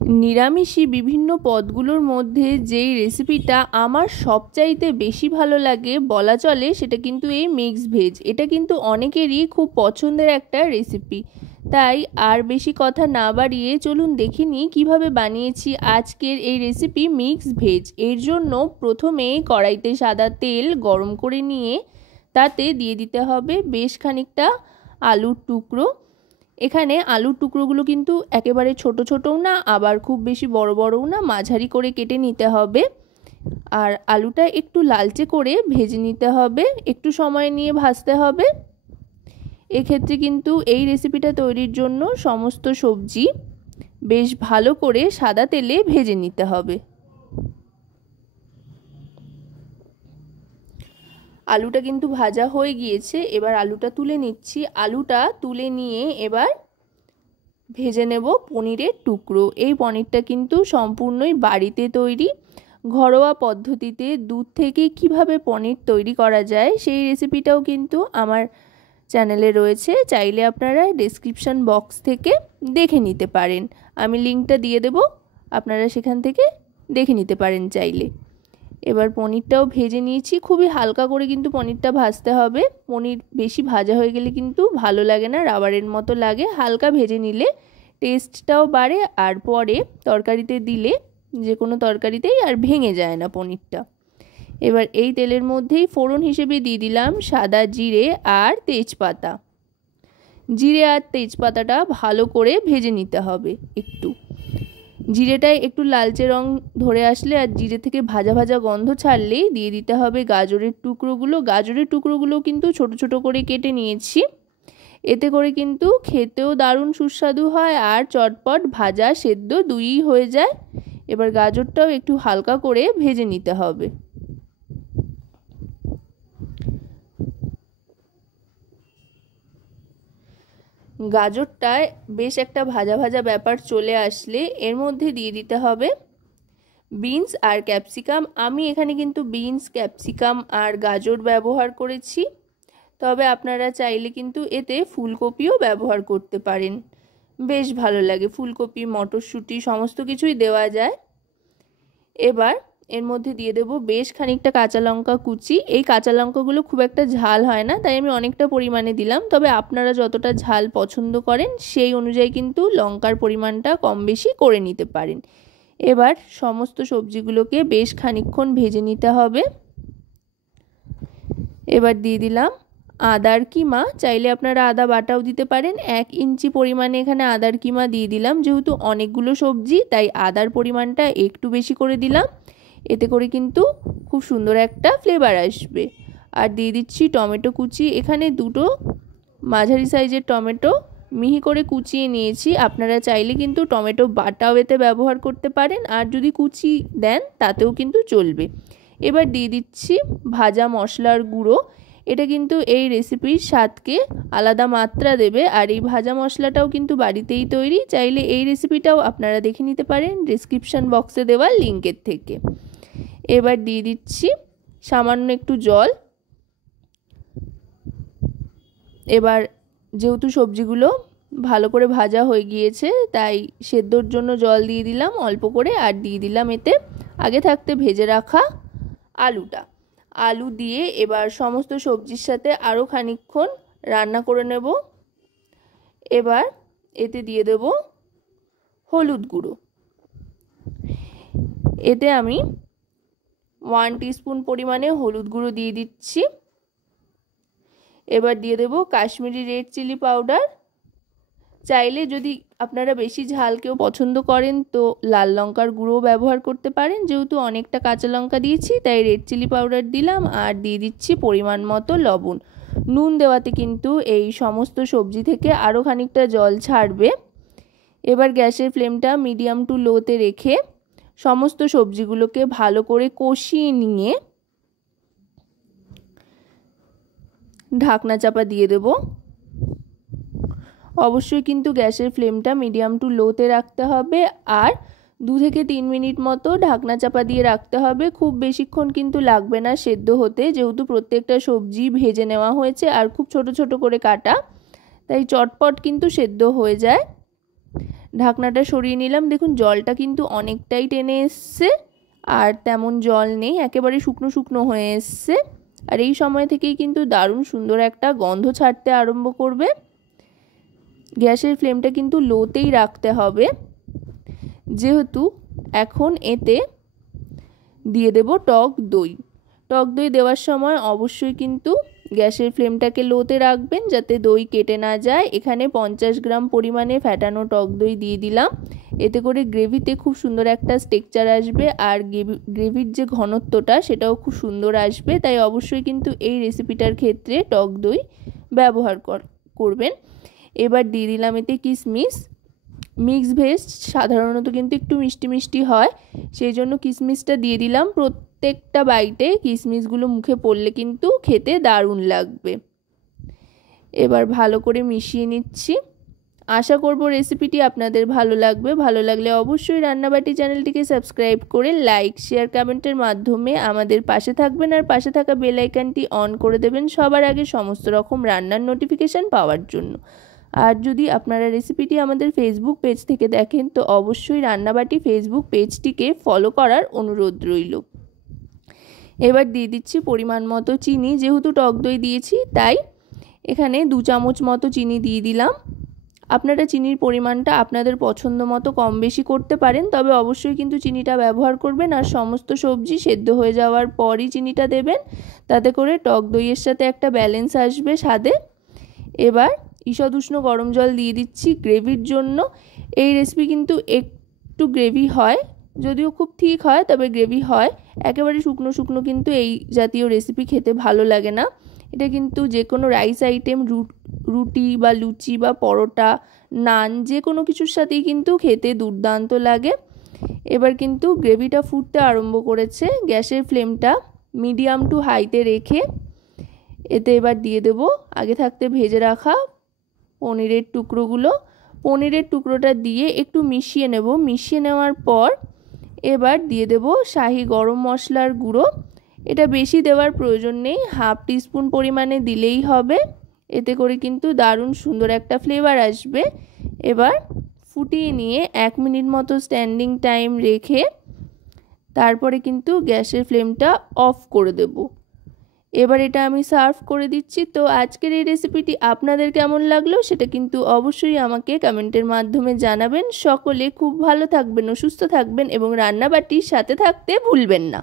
নিরামিষী বিভিন্ন পদগুলোর মধ্যে যেই রেসিপিটা আমার সবচাইতে বেশি ভালো লাগে বলা চলে সেটা কিন্তু এই মিক্স ভেজ। এটা কিন্তু অনেকেরই খুব পছন্দের একটা রেসিপি। তাই আর বেশি কথা না বাড়িয়ে চলুন দেখে নিই কীভাবে বানিয়েছি আজকের এই রেসিপি মিক্স ভেজ। এর জন্য প্রথমে কড়াইতে সাদা তেল গরম করে নিয়ে তাতে দিয়ে দিতে হবে বেশ খানিকটা আলুর টুকরো। এখানে আলুর টুকরোগুলো কিন্তু একেবারে ছোট ছোটও না, আবার খুব বেশি বড় বড়ও না, মাঝারি করে কেটে নিতে হবে। আর আলুটা একটু লালচে করে ভেজে নিতে হবে, একটু সময় নিয়ে ভাজতে হবে। এক্ষেত্রে কিন্তু এই রেসিপিটা তৈরির জন্য সমস্ত সবজি বেশ ভালো করে সাদা তেলে ভেজে নিতে হবে। আলুটা কিন্তু ভাজা হয়ে গিয়েছে, এবার আলুটা তুলে নিচ্ছি। আলুটা তুলে নিয়ে এবার ভেজে নেব পনিরের টুকরো। এই পনিরটা কিন্তু সম্পূর্ণই বাড়িতে তৈরি, ঘরোয়া পদ্ধতিতে দুধ থেকে কিভাবে পনির তৈরি করা যায় সেই রেসিপিটাও কিন্তু আমার চ্যানেলে রয়েছে, চাইলে আপনারা ডেসক্রিপশন বক্স থেকে দেখে নিতে পারেন। আমি লিঙ্কটা দিয়ে দেব, আপনারা সেখান থেকে দেখে নিতে পারেন চাইলে। এবার পনিরটাও ভেজে নিয়েছি, খুবই হালকা করে কিন্তু পনিরটা ভাজতে হবে। পনির বেশি ভাজা হয়ে গেলে কিন্তু ভালো লাগে না, রাবারের মতো লাগে। হালকা ভেজে নিলে টেস্টটাও বাড়ে, আর পরে তরকারিতে দিলে যে কোনো তরকারিতেই আর ভেঙে যায় না পনিরটা। এবার এই তেলের মধ্যেই ফোড়ন হিসেবে দিয়ে দিলাম সাদা জিরে আর তেজপাতা। জিরে আর তেজপাতাটা ভালো করে ভেজে নিতে হবে একটু। জিরেটায় একটু লালচে রং ধরে আসলে আর জিরে থেকে ভাজা ভাজা গন্ধ ছাড়লেই দিয়ে দিতে হবে গাজরের টুকরোগুলো। গাজরের টুকরোগুলো কিন্তু ছোট ছোট করে কেটে নিয়েছি। এতে করে কিন্তু খেতেও দারুণ সুস্বাদু হয় আর চটপট ভাজা সেদ্ধ দুইই হয়ে যায়। এবার গাজরটাও একটু হালকা করে ভেজে নিতে হবে। গাজরটায় বেশ একটা ভাজা ভাজা ব্যাপার চলে আসলে এর মধ্যে দিয়ে দিতে হবে বিনস আর ক্যাপসিকাম। আমি এখানে কিন্তু বিনস, ক্যাপসিকাম আর গাজর ব্যবহার করেছি, তবে আপনারা চাইলে কিন্তু এতে ফুলকপিও ব্যবহার করতে পারেন, বেশ ভালো লাগে। ফুলকপি, মটরশুঁটি সমস্ত কিছুই দেওয়া যায়। এবার এর মধ্যে দিয়ে দেবো বেশ খানিকটা কাঁচা লঙ্কা কুচি। এই কাঁচা লঙ্কাগুলো খুব একটা ঝাল হয় না, তাই আমি অনেকটা পরিমাণে দিলাম, তবে আপনারা যতটা ঝাল পছন্দ করেন সেই অনুযায়ী কিন্তু লঙ্কার পরিমাণটা কম বেশি করে নিতে পারেন। এবার সমস্ত সবজিগুলোকে বেশ খানিকক্ষণ ভেজে নিতে হবে। এবার দিয়ে দিলাম আদার কিমা, চাইলে আপনারা আদা বাটাও দিতে পারেন। 1 ইঞ্চি পরিমাণে এখানে আদার কিমা দিয়ে দিলাম, যেহেতু অনেকগুলো সবজি তাই আদার পরিমাণটা একটু বেশি করে দিলাম। এতে করে কিন্তু খুব সুন্দর একটা ফ্লেভার আসবে। আর দিয়ে দিচ্ছি টমেটো কুচি। এখানে দুটো মাঝারি সাইজের টমেটো মিহি করে কুচিয়ে নিয়েছি। আপনারা চাইলে কিন্তু টমেটো বাটাও এতে ব্যবহার করতে পারেন, আর যদি কুচি দেন তাতেও কিন্তু চলবে। এবার দিয়ে দিচ্ছি ভাজা মশলার গুঁড়ো। এটা কিন্তু এই রেসিপির স্বাদকে আলাদা মাত্রা দেবে, আর এই ভাজা মশলাটাও কিন্তু বাড়িতেই তৈরি, চাইলে এই রেসিপিটাও আপনারা দেখে নিতে পারেন ডেসক্রিপশন বক্সে দেওয়া লিঙ্কের থেকে। এবার দিয়ে দিচ্ছি সামান্য একটু জল। এবার যেহেতু সবজিগুলো ভালো করে ভাজা হয়ে গিয়েছে তাই সেদ্ধর জন্য জল দিয়ে দিলাম অল্প করে, আর দিয়ে দিলাম এতে আগে থাকতে ভেজে রাখা আলুটা। আলু দিয়ে এবার সমস্ত সবজির সাথে আরও খানিকক্ষণ রান্না করে নেব। এবার এতে দিয়ে দেব হলুদ গুঁড়ো। এতে আমি 1 টিস্পুন পরিমাণে হলুদ গুঁড়ো দিয়ে দিচ্ছি। এবার দিয়ে দেব কাশ্মীরি রেড চিলি পাউডার। চাইলে যদি আপনারা বেশি ঝাল কেউ পছন্দ করেন তো লাল লঙ্কার গুঁড়োও ব্যবহার করতে পারেন, যেহেতু অনেকটা কাঁচা লঙ্কা দিয়েছি তাই রেড চিলি পাউডার দিলাম। আর দিয়ে দিচ্ছি পরিমাণ মতো লবণ। নুন দেওয়াতে কিন্তু এই সমস্ত সবজি থেকে আরও খানিকটা জল ছাড়বে। এবার গ্যাসের ফ্লেমটা মিডিয়াম টু লোতে রেখে সমস্ত সবজিগুলোকে ভালো করে কষিয়ে নিয়ে ঢাকনা চাপা দিয়ে দেব। অবশ্যই কিন্তু গ্যাসের ফ্লেমটা মিডিয়াম টু লোতে রাখতে হবে, আর 2 থেকে 3 মিনিট মতো ঢাকনা চাপা দিয়ে রাখতে হবে। খুব বেশিক্ষণ কিন্তু লাগবে না সেদ্ধ হতে, যেহেতু প্রত্যেকটা সবজি ভেজে নেওয়া হয়েছে আর খুব ছোট ছোট করে কাটা, তাই চটপট কিন্তু সেদ্ধ হয়ে যায়। ঢাকনাটা সরিয়ে নিলাম। দেখুন জলটা কিন্তু অনেকটাই টেনে এসছে, আর তেমন জল নেই, একেবারে শুকনো শুকনো হয়ে এসছে। আর এই সময় থেকেই কিন্তু দারুণ সুন্দর একটা গন্ধ ছাড়তে আরম্ভ করবে। গ্যাসের ফ্লেমটা কিন্তু লোতেই রাখতে হবে, যেহেতু এখন এতে দিয়ে দেব টক দই। টক দই দেওয়ার সময় অবশ্যই কিন্তু গ্যাসের ফ্লেমটাকে লোতে রাখবেন, যাতে দই কেটে না যায়। এখানে 50 গ্রাম পরিমাণে ফ্যাটানো টক দই দিয়ে দিলাম। এতে করে গ্রেভিতে খুব সুন্দর একটা টেক্সচার আসবে, আর গ্রেভির যে ঘনত্বটা সেটাও খুব সুন্দর আসবে। তাই অবশ্যই কিন্তু এই রেসিপিটার ক্ষেত্রে টক দই ব্যবহার করবেন। এবার দিয়ে দিলাম এতে কিশমিশ। মিক্স ভেজ সাধারণত কিন্তু একটু মিষ্টি মিষ্টি হয়, সেই জন্য কিশমিশটা দিয়ে দিলাম। প্রত্যেকটা বাইটে কিশমিশগুলো মুখে পড়লে কিন্তু খেতে দারুণ লাগবে। এবার ভালো করে মিশিয়ে নিচ্ছি। আশা করব রেসিপিটি আপনাদের ভালো লাগবে। ভালো লাগলে অবশ্যই রান্নাবাটি চ্যানেলটিকে সাবস্ক্রাইব করে লাইক, শেয়ার, কমেন্টের মাধ্যমে আমাদের পাশে থাকবেন, আর পাশে থাকা বেল আইকনটি অন করে দেবেন সবার আগে সমস্ত রকম রান্নার নোটিফিকেশান পাওয়ার জন্য। আর যদি আপনারা রেসিপিটি আমাদের ফেসবুক পেজ থেকে দেখেন তো অবশ্যই রান্নাবাটি ফেসবুক পেজটিকে ফলো করার অনুরোধ রইল। এবার দিয়ে দিচ্ছি পরিমাণ মতো চিনি। যেহেতু টক দই দিয়েছি তাই এখানে 2 চামচ মতো চিনি দিয়ে দিলাম। আপনারা চিনির পরিমাণটা আপনাদের পছন্দ মতো কম বেশি করতে পারেন, তবে অবশ্যই কিন্তু চিনিটা ব্যবহার করবেন। আর সমস্ত সবজি সেদ্ধ হয়ে যাওয়ার পরই চিনিটা দেবেন, তাতে করে টক দইয়ের সাথে একটা ব্যালেন্স আসবে স্বাদে। এবার ঈষৎ উষ্ণ গরম জল দিয়ে দিচ্ছি গ্রেভির জন্য। এই রেসিপি কিন্তু একটু গ্রেভি হয়, যদিও খুব ঠিক হয় তবে গ্রেভি হয়। একেবারে শুকনো শুকনো কিন্তু এই জাতীয় রেসিপি খেতে ভালো লাগে না। এটা কিন্তু যে কোনো রাইস আইটেম, রুটি বা লুচি বা পরোটা, নান, যে কোনো কিছুর সাথেই কিন্তু খেতে দুর্দান্ত লাগে। এবার কিন্তু গ্রেভিটা ফুটতে আরম্ভ করেছে। গ্যাসের ফ্লেমটা মিডিয়াম টু হাইতে রেখে এতে এবার দিয়ে দেব আগে থাকতে ভেজে রাখা পনিরের টুকরোগুলো। পনিরের টুকরোটা দিয়ে একটু মিশিয়ে নেব। মিশিয়ে নেওয়ার পর এবার দিয়ে দেব শাহি গরম মশলার গুঁড়ো। এটা বেশি দেওয়ার প্রয়োজন নেই, 1/2 টিস্পুন পরিমাণে দিলেই হবে। এতে করে কিন্তু দারুণ সুন্দর একটা ফ্লেভার আসবে। এবার ফুটিয়ে নিয়ে 1 মিনিট মতো স্ট্যান্ডিং টাইম রেখে তারপরে কিন্তু গ্যাসের ফ্লেমটা অফ করে দেব। এবার এটা আমি সার্ভ করে দিচ্ছি। তো আজকের এই রেসিপিটি আপনাদের কেমন লাগলো সেটা কিন্তু অবশ্যই আমাকে কমেন্টের মাধ্যমে জানাবেন। সকলে খুব ভালো থাকবেন ও সুস্থ থাকবেন এবং রান্নাবাটির সাথে থাকতে ভুলবেন না।